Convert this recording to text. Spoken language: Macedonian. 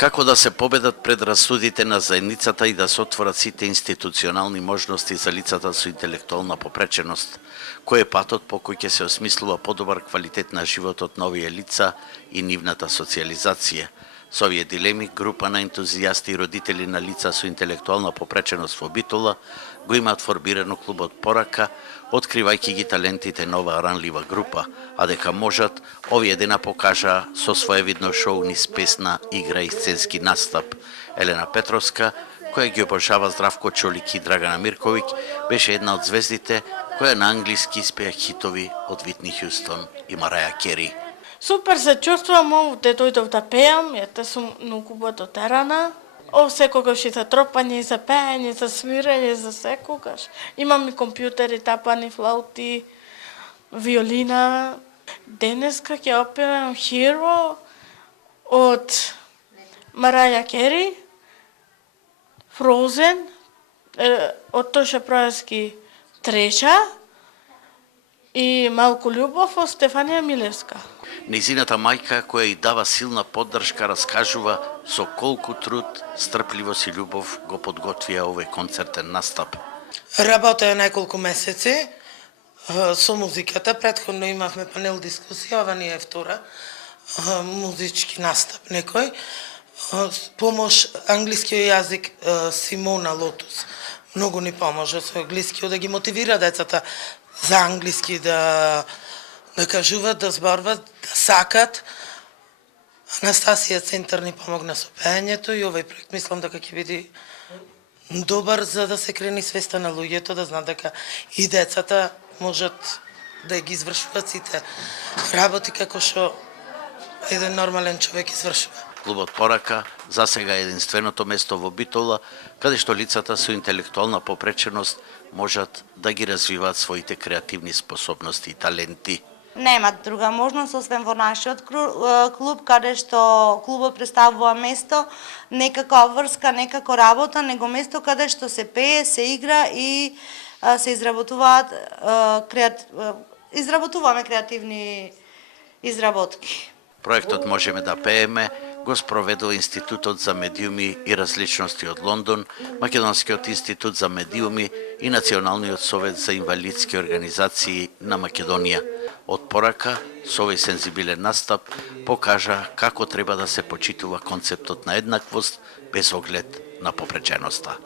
Како да се победат предрасудите на заедницата и да се отворат сите институционални можности за лицата со интелектуална попреченост? Кој е патот по кој ќе се осмислува подобар квалитет на животот на овие лица и нивната социализација? Со овие дилеми, група на ентузијасти и родители на лица со интелектуална попреченост во Битола го имаат формирано клубот Порака, откривајќи ги талентите на оваа ранлива група, а дека можат, овие дена покажаа со своевидно шоу низ песна, игра и сценски настап. Елена Петровска, која ги обожава Здравко Чолик и Драгана Мирковиќ, беше една од звездите која на англиски испеа хитови од Витни Хјустон и Мараја Кери. Супер се чувствувам овде дојдов да пеам, јате сум многу дотерана. Секогаш и за тропање, и за пеење, и за свирење, за секогаш. Имам и компјутери, тапани, флаути, виолина. Денеска ќе опевам Hero од Мараја Кери, Frozen, од Тоша Проевски Треша и Малку љубов од Стефанија Милевска. Незината мајка, која и дава силна поддршка, раскажува со колку труд, стрпливост и љубов го подготвија овој концертен настап. Работеа неколку месеци со музиката. Претходно имавме панел дискусија, ова ни е втора музички настап некој. Помош англискиот јазик Симона Лотус многу ни поможа со англискиот да ги мотивира децата за англиски да кажуваат, да зборват, да сакат. Анастасија Центар ни помогна со пеењето и овој проект мислам дека ќе биде добар за да се крени свеста на луѓето, да знаат дека и децата можат да ги извршуваат сите работи како што еден нормален човек извршува. Клубот Порака засега е единственото место во Битола каде што лицата со интелектуална попреченост можат да ги развиваат своите креативни способности и таленти. Немат друга можност, освен во нашиот клуб, каде што клубот представува место, не како врска, не како работа, него место каде што се пее, се игра и се изработуваме креативни изработки. Проектот Можеме да пееме го спроведува Институтот за медиуми и различности од Лондон, Македонскиот институт за медиуми и Националниот совет за инвалидски организации на Македонија. Од Порака, со овој сензибилен настап, покажа како треба да се почитува концептот на еднаквост без оглед на попреченоста.